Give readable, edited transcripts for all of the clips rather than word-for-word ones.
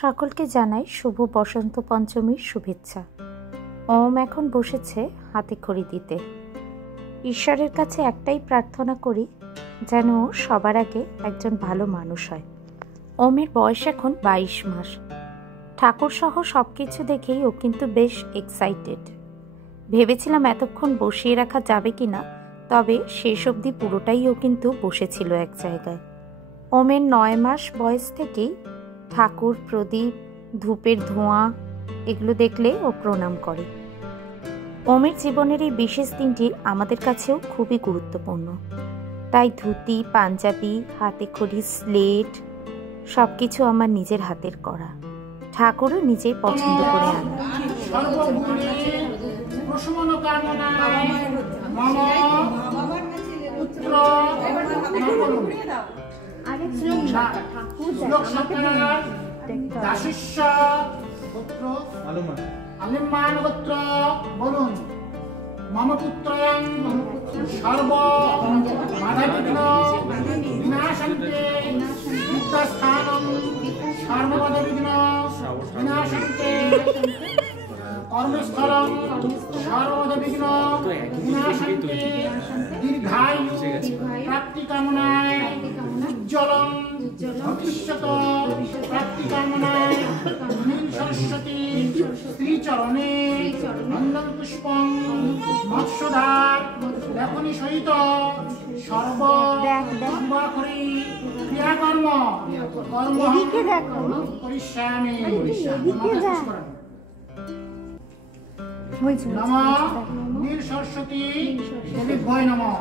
সকলকে জানাই শুভ বসন্ত পঞ্চমীর শুভেচ্ছা। ওম এখন বসেছে হাতে খড়ি দিতে। ঈশ্বরের কাছে একটাই প্রার্থনা করি, যেন ও সবার আগে একজন ভালো মানুষ হয়। ওমের বয়স এখন 22 মাস। ঠাকুর সহ সব কিছু দেখেই ও কিন্তু বেশ এক্সাইটেড। ভেবেছিলাম এতক্ষণ বসিয়ে রাখা যাবে কিনা, তবে শেষ অবধি পুরোটাই ও কিন্তু বসেছিল এক জায়গায়। ওমের 9 মাস বয়স থেকেই ঠাকুর, প্রদীপ, ধূপের ধোঁয়া এগুলো দেখলে ও প্রণাম করে। ওমের জীবনের এই বিশেষ দিনটি আমাদের কাছেও খুবই গুরুত্বপূর্ণ। তাই ধুতি, পাঞ্জাবি, হাতে খড়ি, স্লেট সব কিছু আমার নিজের হাতের করা। ঠাকুরও নিজেই পছন্দ করে আনা। বলুন মম পুত্রয়ং সর্ব বাধাবিঘ্ন বিনাশন্তে বিদ্যাস্থানং সর্ববাধাবিঘ্ন বিনাশন্তে কর্মস্থলং সর্ববাধাবিঘ্ন বিনাশন্তে দীর্ঘায়ু প্রাপ্তি কামনায় উজ্জ্বলং ভবিষ্যত প্রাপ্তি কামনায় নীল সরস্বতী শ্রীচরণে নন্দন পুষ্পং মৎস্যধার লেখনী সহিত সর্বাখরি ক্রিয়াকর্ম কর্ম করিষ্যামি। নমঃ নীল সরস্বতী দেবীভ্যৈ নমঃ।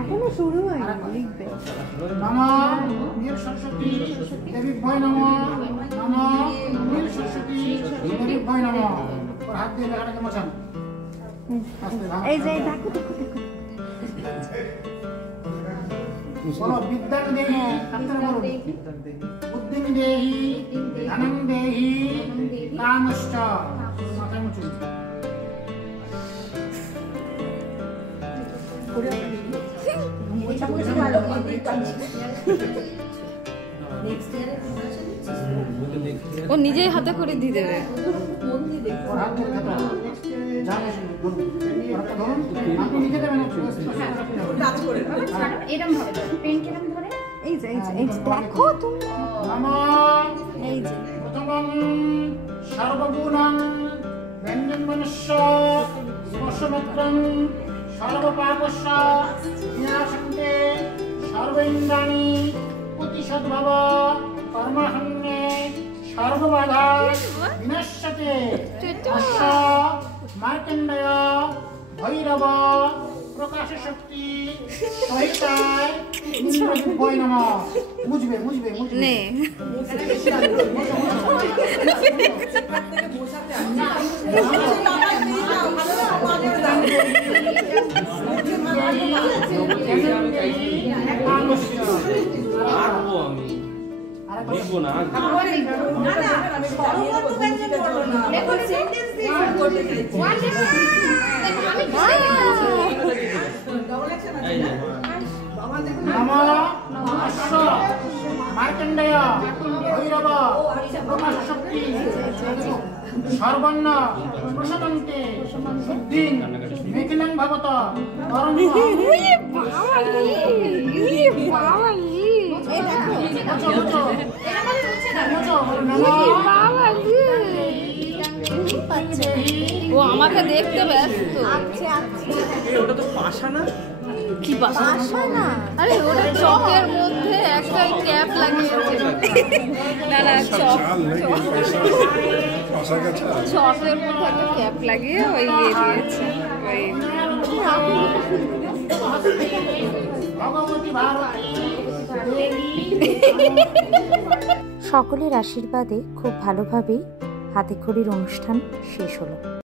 এখনো শুরু হয়নি, লিখবে। নমঃ নীল সরস্বতী দেবীভ্যৈ নমঃ। নমঃ নীল সরস্বতী দেবীভ্যৈ নমঃ। ওর হাত দিয়ে লেখাটাকে মোছান। এই যে দেখো দেখো দেখো, বলো বিদ্যাং দেহি, আপনারা বলুন বুদ্ধিং দেহি, ধনং দেহি, কামশ্চ। মাথায় মুছুন। ও নিজেই হাতে করে দিয়ে দেবে। দেখো তুমি, এই যে প্রথমং সর্বগুণং ব্যঞ্জনমনস্য স্পর্শমাত্রং সর্বপাপস্য বিনাশন্তে সর্বইন্দ্রাণি প্রতিশোধভব কর্মহন্যে সর্ববাধা বিনশ্যতে। অশ্ব মার্কণ্ডেয় ভৈরব প্রকাশ শক্তি সহিতায় ইন্দ্রদেবভ্যৈ নমঃ। মুছবে মুছবে মুছবে। মার্কণ্ডেয় ভৈরব প্রকাশ শক্তি সর্বন্ন প্রসাদন্তে শুদ্ধিং বিঘ্নং ভবত। ও আমাকে দেখতে ব্যস্ত। ওটা তো পাশা না? কি পাশা না? আরে ওটা চকের মধ্যে একটা ক্যাপ লাগিয়েছে। না না, চকের মধ্যে একটা ক্যাপ লাগিয়ে ওই ইয়ে দিয়েছে। ওই সকলের আশীর্বাদে খুব ভালোভাবেই হাতে খড়ির অনুষ্ঠান শেষ হলো।